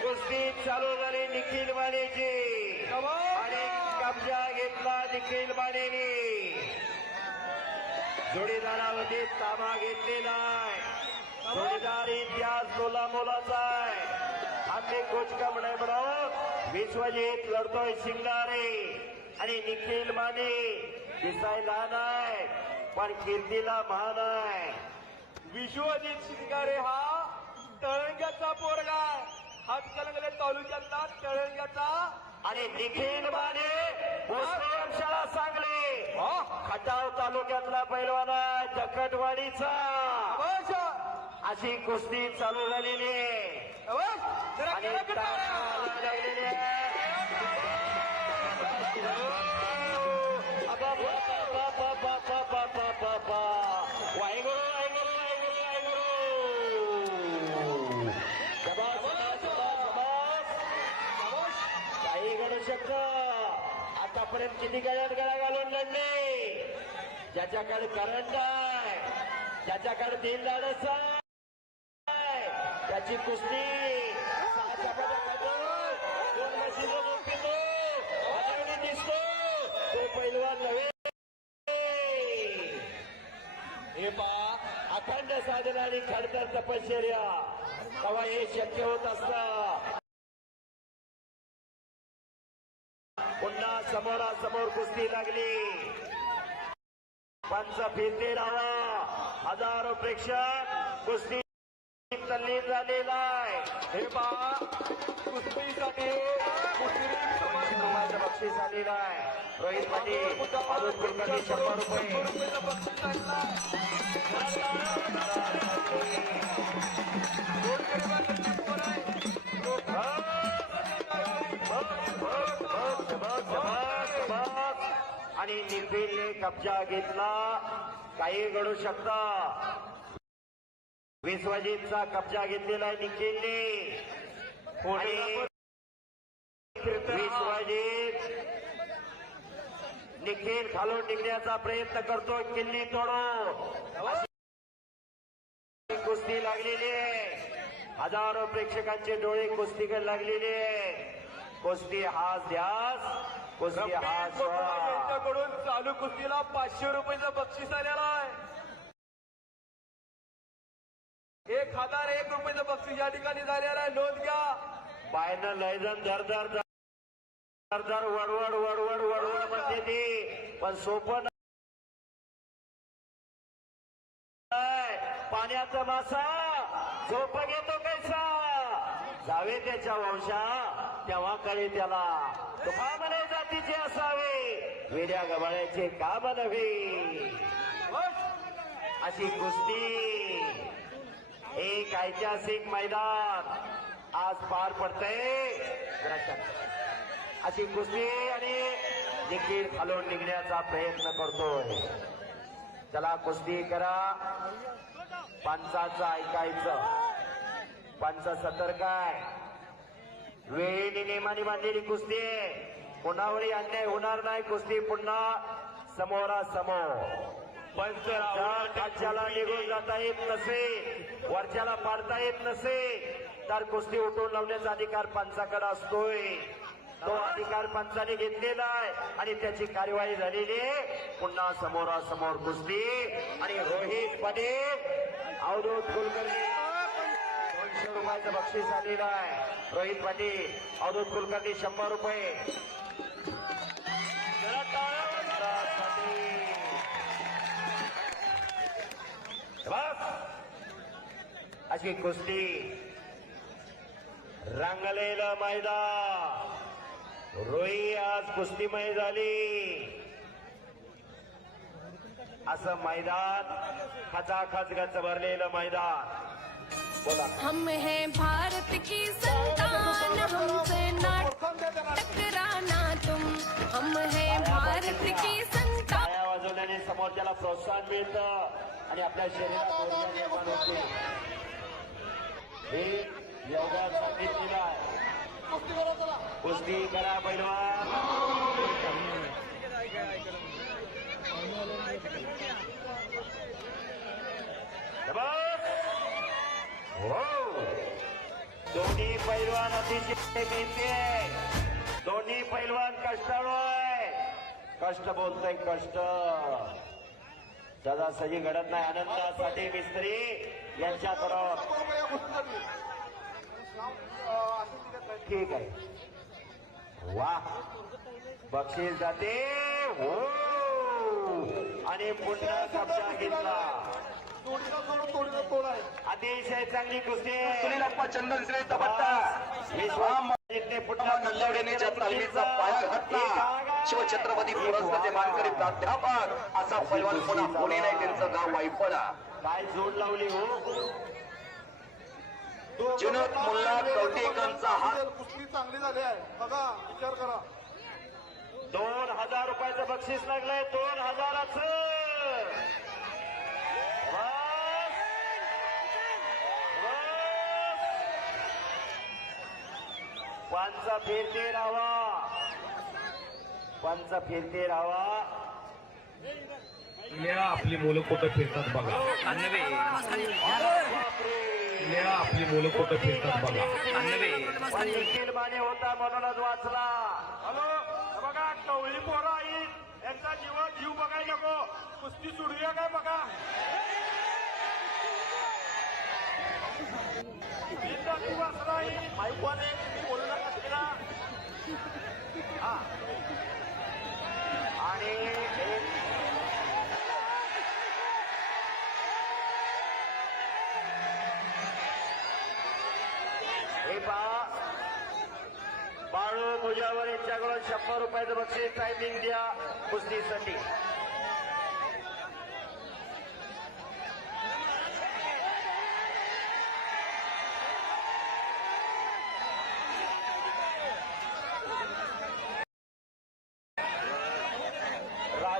कुस्ती चालू झाली निखिल मानेची आणि कब्जा घेतला निखिल मानेने जोडीदारामध्ये ताबा घेतलेला आहे जोडीदार इतिहास दोला मोलाचा आहे आम्ही कोच कम नाही म्हणून विश्वजित लढतोय शिंगारे आणि निखिल माने दिसायला नाही पण कीर्तीला महान आहे विश्वजित शिंगारे हा तळंग्याचा पोरगा आहे. हातकलंगले तालुक्यातला तळंग्याचा. आणि निखिल माने वंशाला सांगले. खटाव तालुक्यातला पैलवान आहे जकटवाडीचा अवश्य, अशी कुस्ती चालू झालेली आहे. काही आतापर्यंत किती गळ्यात गळा घालून लढले ज्याच्याकडे करंट आहे ज्याच्याकडे तीन धाडस आहे त्याची कुस्ती. दिसतो. तो पैलवान नव्हे. हे पा अखंड साधना आणि खडतर तपश्चर्या. तेव्हा हे शक्य होत असतं. समोरासमोर कुस्ती लागली. पंच फिरते राहा हजारो प्रेक्षक कुस्ती तल्लीन झालेला आहे. हे पहा कुस्तीसाठी मुस्लिम बक्षीस आहे. रोहित पाटील अरुण कुलकर्णी शंभर रुपये. कब्जा घेतला. काही घडू शकता. विश्वजितचा कब्जा घेतलेला आहे निखिलने. विश्वजित निखिल खालून निघण्याचा प्रयत्न करतो किल्ली तोडो कुस्ती लागलेली आहे. हजारो प्रेक्षकांचे डोळे कुस्तीकडे लागलेले आहे कुस्ती हा ध्यास. कुस्ती. यांच्याकडून चालू कुस्तीला पाचशे रुपयाचं बक्षीस आलेलं आहे. एक हजार एक रुपयाचं बक्षीस या ठिकाणी झालेलं आहे. नोंद घ्या. पायनं लयजन धर धर धर. धर धर वडवड वडवड वडवड म्हणते ती. पण सोपं पाण्याचा मासा. झोप घेतो कैसा? जावे त्याच्या वंशा. तेव्हा कळे त्याला. तो जातीचे असावे. वेड्या गबाळ्याचे का नव्हे अशी कुस्ती. एक ऐतिहासिक मैदान आज पार पडतंय. अशी कुस्ती आणि देखील खालून निघण्याचा प्रयत्न करतोय. चला कुस्ती करा. पंचाचं ऐकायचं. पंच सतर्क आहे. वेळेने नेमाने बांधलेली कुस्ती आहे. कोणावरही अन्याय होणार नाही. कुस्ती पुन्हा समोरासमोर. जर खालच्याला निघून जाता येत नसे वरच्याला पाडता येत नसे तर कुस्ती उठवून लावण्याचा अधिकार पंचाकडे असतोय. तो अधिकार पंचाने घेतलेला आहे आणि त्याची कार्यवाही झालेली पुन्हा समोरासमोर कुस्ती आणि रोहित पटेल अवधूत कुलकर्णी रुपयाचं बक्षीस आलेलं आहे. रोहित पाटील अवधूत कुलकर्णी शंभर रुपये. अशी कुस्ती. रंगलेलं मैदान. रोई आज कुस्तीमय झाली. असं मैदान खचाखच गच भरलेलं मैदान. हम हैं भारत की संतान हमसे ना टकराना तुम। हम हैं भारत की संतान वाजवल्याने समोरच्याला प्रोत्साहन मिळतं आणि आपल्या हे योगा सांगितलेलं आहे. कुस्ती करा दोन्ही पैलवान अतिशय नेते दोन्ही पैलवान कष्टाळोय. कष्ट बोलतोय कष्ट. सजासजी घडत नाही. आनंदासाठी मिस्त्री यांच्याकडून ठीक आहे. वा. बक्षीस जाते. हो. आणि पुन्हा कब्जा घेतला. अतिशय चांगली कुस्ती. सुनील अप्पा चंदन श्री तबट्टा विश्वजितने पुन्हा नंदवडेनीच्या तालमीचा पाया घातला. शिवछत्रपती पुरस्काराचे मानकरी प्राध्यापक असा पैलवान पुन्हा पुणे नाही त्यांचं गाव वाईपडा काय जोड लावली हो? जुनूद मुल्ला कवटेकरांचा हात. कुस्ती चांगली झाली आहे. बघा विचार करा. दोन हजार रुपयाचं बक्षीस लागलंय. दोन हजाराचं. पंच फिरते राहावा पंच फिरते राहावा लिहा आपली मुलं कुठं फिरतात बघा. लिहा आपली मुलं कुठं फिरतात बघा. पण निखिल माने होता म्हणूनच वाचला. हॅलो हे बघा कवळी पोरं आहेत. यांचा जीव जीव बघायला नको. कुस्ती सोडूया काय बघा? बिनधास्त बोलू नका तिला. आणि हे पहा बाळू मुजावर यांच्याकडून शंभर रुपयाचं बक्षीस टायमिंग द्या कुस्तीसाठी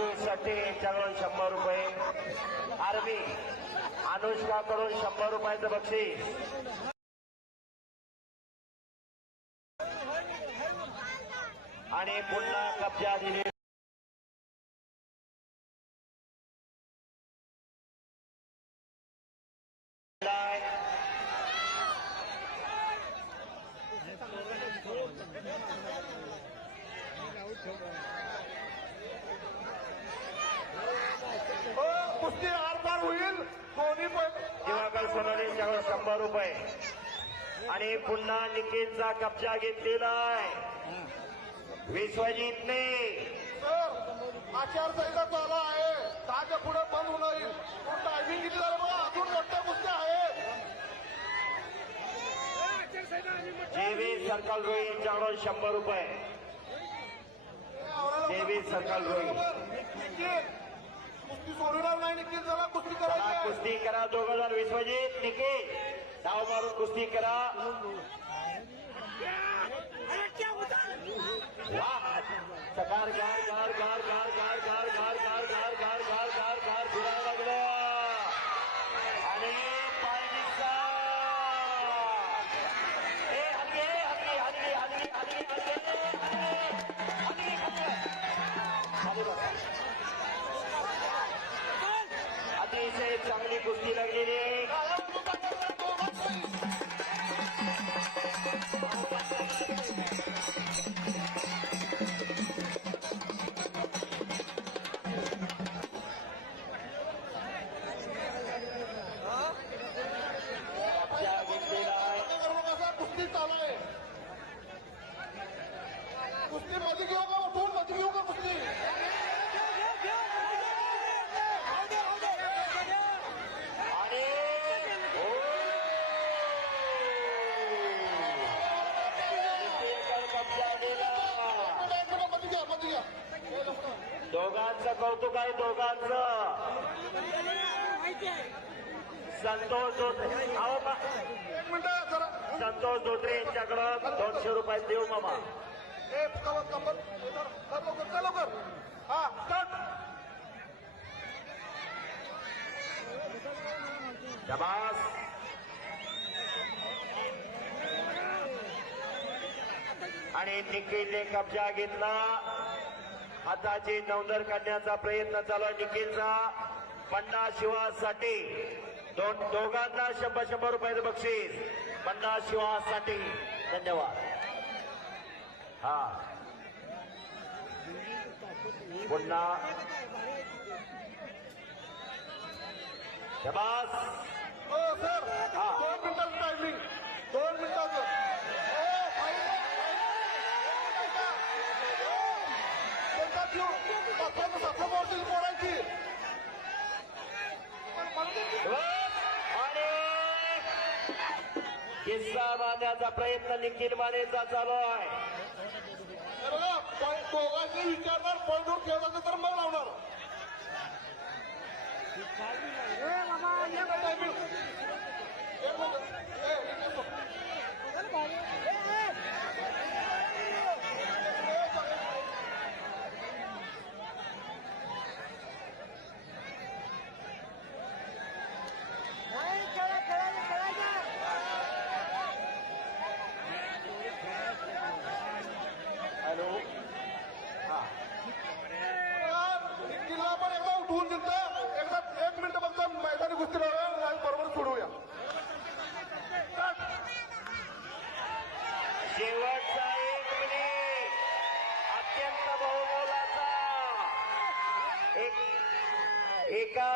राजू सट्टे यांच्याकडून शंभर रुपये. आरबी अनुष्काकडून शंभर रुपयाचं बक्षीस. आणि पुन्हा कब्जा दिली. कुस्ती आर पार होईल दोन्ही पण दिवाकर सोनवणे यांच्याकडून शंभर रुपये. आणि पुन्हा निखिलचा कब्जा घेतलेला आहे. विश्वजितने. आचारसंहिता चालू आहे. दहाच्या पुढे बंद होणार टायमिंग किती झालं बघा अजून मोठ्या कुस्त्या आहेत. जेवी सर्कल रोई यांच्याकडून शंभर रुपये. जेवी सर्कल रोई कुस्ती सोडणार नाही निखिल जरा कुस्ती चला करायची कुस्ती करा दोघ जण विश्वजित निखिल डाव मारून कुस्ती करा सकार गार गार गार गार गार गार गार गार दोघांचं संतोष धोत्रे संतोष धोत्रे यांच्याकडं दोनशे रुपये देऊ मामा. शबास. आणि निकेतने कब्जा घेतला. हाताची नौंदर काढण्याचा प्रयत्न चालू आहे निखिलचा. पन्नास शिवासाठी. दोन दोघांना शंभर शंभर रुपयाचं बक्षीस. पन्नास शिवासाठी. धन्यवाद. हा. पुन्हा. शबास. हो सर. हा. दोन मिनिटाचं टायमिंग दोन मिनिटाचं. किस्सा बांधण्याचा प्रयत्न निखिल मानेचा चालू आहे. दोघांनी विचारणार पळदूर खेळाचं तर मग लावणार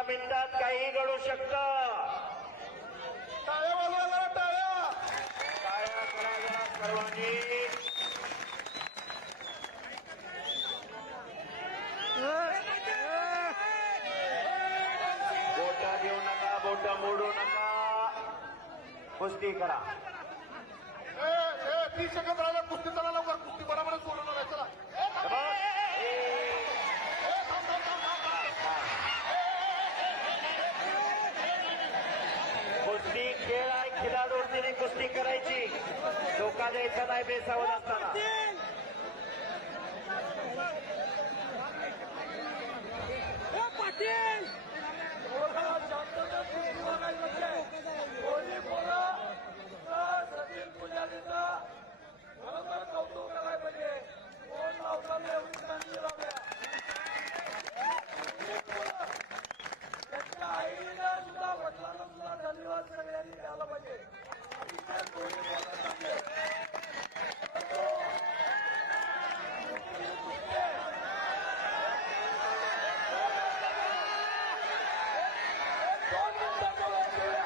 मिनिटात काही घडू शकतं. टाळ्या वाजवा जरा टाळ्या. टाळ्या करा जरा सर्वांनी. बोट देऊ नका बोट मोडू नका. कुस्ती करा. ए ए तीस सेकंद राहिला कुस्ती चला लवकर कुस्ती बरोबर सोडवणार आहे चला. ए, थांब, बस. ए, ए, थांब, थांब, थांब, थांब, थांब. हा. कुस्ती खेळ आहे खिलाडूंनी करायची. धोका द्यायचा नाही बेसावत असताना पाटील पोरं तर सचिन पुजारीचं खरोखर कौतुक करायला पाहिजे कोण लावताना एवढी चांगली लावल्या त्यांच्या आईला सुद्धा वडिलांना सुद्धा धन्यवाद सगळ्यांनी द्यायला पाहिजे इथे दोन्ही पोरं चांगले. दोन मिनिटाचं वेळ घेऊया.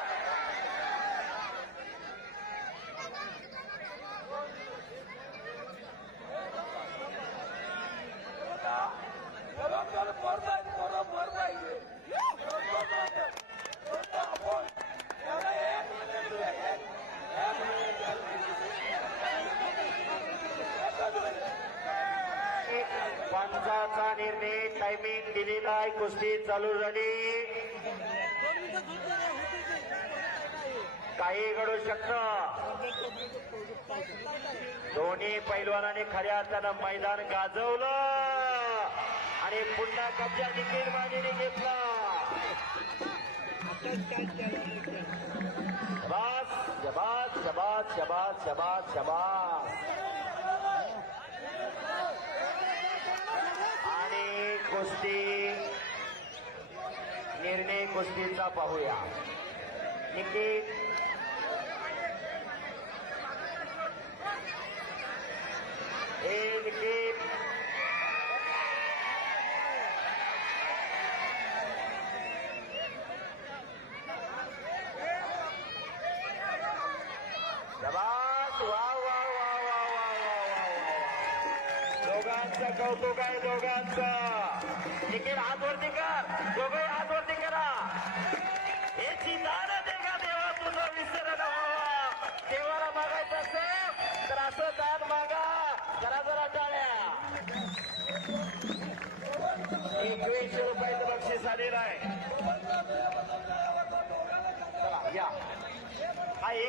खरोखर मर जाईल पोरं मर पाहिजे आपण त्याला एक मिनिट दे, एक- एक मिनिट एकच मिनिट. पंचाचा टायमिंग दिली आहे कुस्ती चालू झाली. काही घडू शकत. दोन्ही पैलवानाने खऱ्या अर्थानं मैदान गाजवलं. आणि पुन्हा कब्जा देखील मानेने घेतला. शबास शबास शबास शबास शबास शबास आणि कुस्ती. निर्णय कुस्तीचा पाहूया. निकित दोघांचं कौतुक आहे दोघांचं. निखिल हात वरती कर. दोघे हात वरती करा. हे दान देगा देवा तुझं विसर देवाला मागायचं असेल तर असं दान मागा. जरा जरा टाळ्या. एकवीसशे रुपयाचं बक्षीस आलेलं आहे. या. हा एक